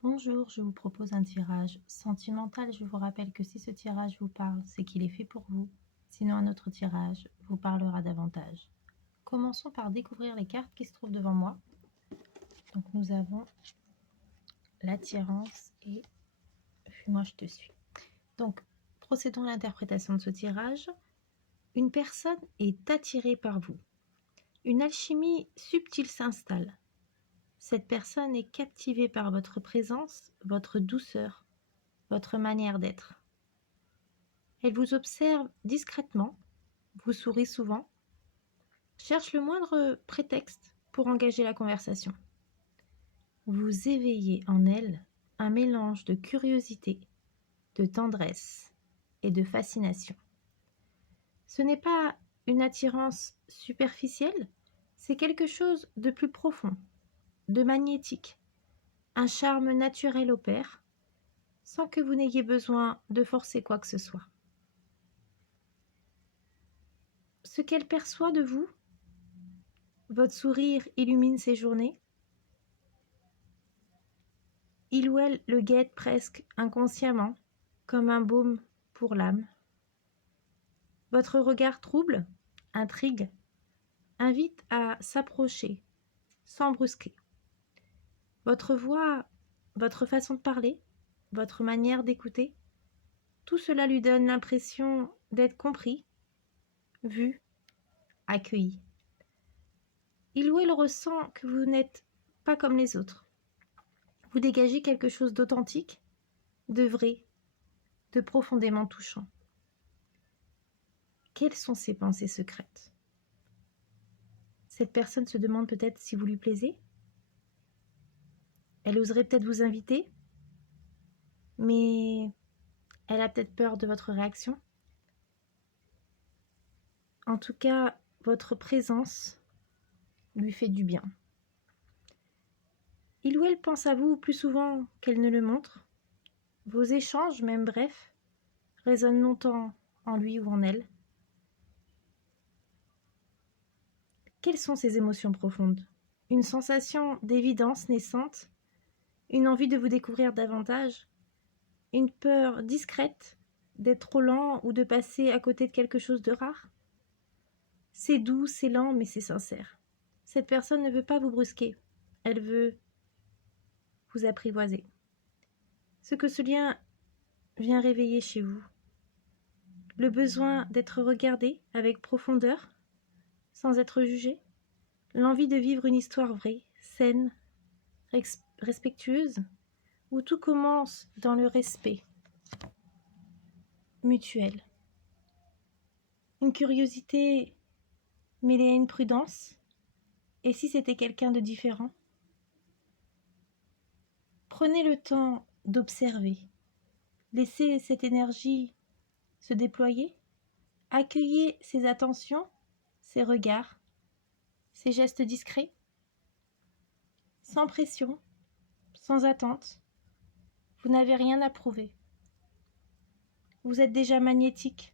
Bonjour, je vous propose un tirage sentimental. Je vous rappelle que si ce tirage vous parle, c'est qu'il est fait pour vous. Sinon, un autre tirage vous parlera davantage. Commençons par découvrir les cartes qui se trouvent devant moi. Donc nous avons l'attirance et Fuis-moi, je te suis. Donc, procédons à l'interprétation de ce tirage. Une personne est attirée par vous. Une alchimie subtile s'installe. Cette personne est captivée par votre présence, votre douceur, votre manière d'être. Elle vous observe discrètement, vous sourit souvent, cherche le moindre prétexte pour engager la conversation. Vous éveillez en elle un mélange de curiosité, de tendresse et de fascination. Ce n'est pas une attirance superficielle, c'est quelque chose de plus profond, de magnétique. Un charme naturel opère, sans que vous n'ayez besoin de forcer quoi que ce soit. Ce qu'elle perçoit de vous, votre sourire illumine ses journées. Il ou elle le guette presque inconsciemment, comme un baume pour l'âme. Votre regard trouble, intrigue, invite à s'approcher, sans brusquer. Votre voix, votre façon de parler, votre manière d'écouter, tout cela lui donne l'impression d'être compris, vu, accueilli. Il ou elle ressent que vous n'êtes pas comme les autres. Vous dégagez quelque chose d'authentique, de vrai, de profondément touchant. Quelles sont ses pensées secrètes ? Cette personne se demande peut-être si vous lui plaisez. Elle oserait peut-être vous inviter, mais elle a peut-être peur de votre réaction. En tout cas, votre présence lui fait du bien. Il ou elle pense à vous plus souvent qu'elle ne le montre. Vos échanges, même brefs, résonnent longtemps en lui ou en elle. Quelles sont ces émotions profondes ? Une sensation d'évidence naissante, une envie de vous découvrir davantage, une peur discrète d'être trop lent ou de passer à côté de quelque chose de rare ? C'est doux, c'est lent, mais c'est sincère. Cette personne ne veut pas vous brusquer, elle veut vous apprivoiser. Ce que ce lien vient réveiller chez vous, le besoin d'être regardé avec profondeur, sans être jugé, l'envie de vivre une histoire vraie, saine, respectueuse, où tout commence dans le respect mutuel. Une curiosité mêlée à une prudence, et si c'était quelqu'un de différent ? Prenez le temps d'observer, laissez cette énergie se déployer, accueillez ses attentions, ses regards, ses gestes discrets, sans pression, sans attente. Vous n'avez rien à prouver. Vous êtes déjà magnétique,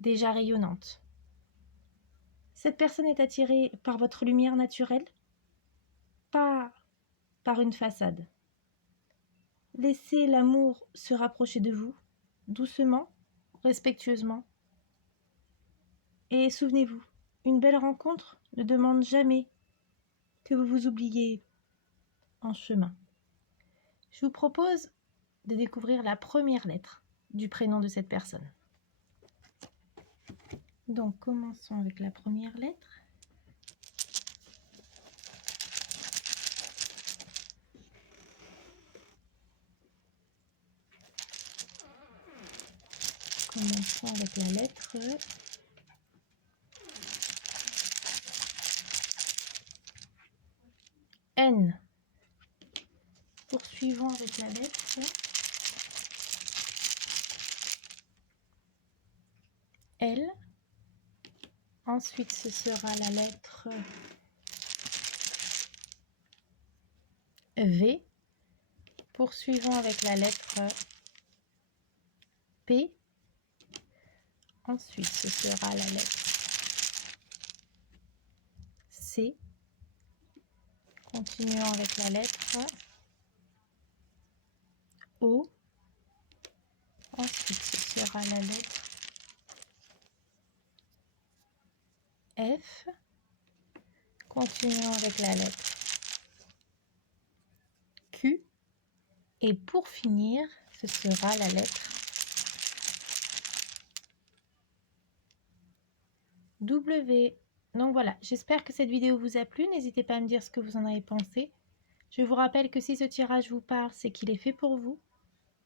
déjà rayonnante. Cette personne est attirée par votre lumière naturelle, pas par une façade. Laissez l'amour se rapprocher de vous, doucement, respectueusement. Et souvenez-vous, une belle rencontre ne demande jamais que vous vous oubliez en chemin. Je vous propose de découvrir la première lettre du prénom de cette personne. Donc, commençons avec la première lettre. Commençons avec la lettre N. Poursuivons avec la lettre L. Ensuite, ce sera la lettre V. Poursuivons avec la lettre P. Ensuite, ce sera la lettre C. Continuons avec la lettre O. Ensuite, ce sera la lettre F. Continuons avec la lettre Q. Et pour finir, ce sera la lettre W. Donc voilà, j'espère que cette vidéo vous a plu. N'hésitez pas à me dire ce que vous en avez pensé. Je vous rappelle que si ce tirage vous parle, c'est qu'il est fait pour vous.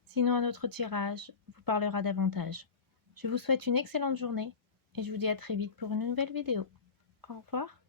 Sinon, un autre tirage vous parlera davantage. Je vous souhaite une excellente journée et je vous dis à très vite pour une nouvelle vidéo. Au revoir.